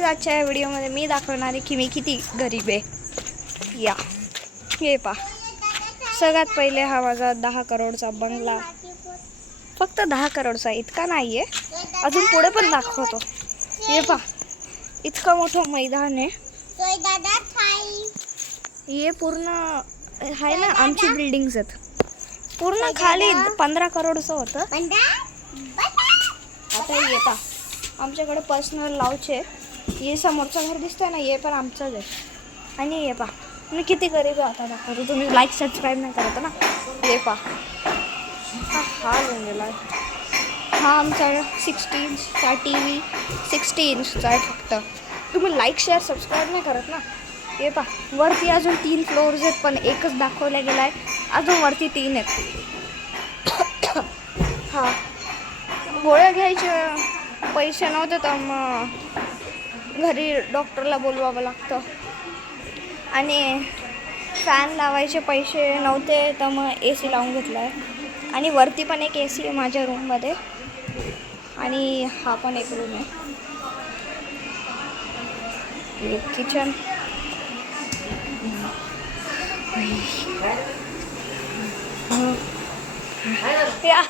Guys, आजच्या या व्हिडिओमध्ये मी दाखवणार आहे की मी किती गरीब आहे. या हे पा, सगळ्यात पहिले हा माझा 10 करोडचा बंगला. फक्त 10 करोडचा, इतका नाही आहे, अजून पुढे पण दाखवतो. हे पा, इतकं मोठं मैदान आहे. हे पूर्ण आहे ना, आमची बिल्डिंग्स आहेत. पूर्ण खाली 15 करोडचं होतं. आता ये पा, आमच्याकडे पर्सनल लावचे. हे समोरचं घर दिसतंय ना, हे पण आमचंच आहे. आणि हे पा, मी किती गरीब आहे आता दाखवतो. तुम्ही लाईक सबस्क्राईब नाही करत ना. हे पा, हा लिहून गेला आहे. हा आमचा 60 इंचचा टी व्ही, 60 इंचचा आहे. फक्त तुम्ही लाईक शेअर सबस्क्राईब नाही करत ना. हे पा, वरती अजून 3 फ्लोअर्स आहेत, पण एकच दाखवला गेला आहे. अजून वरती 3 आहेत. हा, गोळ्या घ्यायचे पैसे नव्हते तर मग घरी डॉक्टरला बोलवावं लागतं. आणि फॅन लावायचे पैसे नव्हते तर मग AC लावून घेतला आहे. आणि वरती पण एक AC आहे माझ्या रूममध्ये. आणि हा पण एक रूम आहे. किचन. या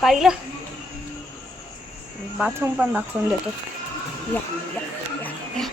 पाहिलं, बाथरूम पण दाखवून देतो. या या या.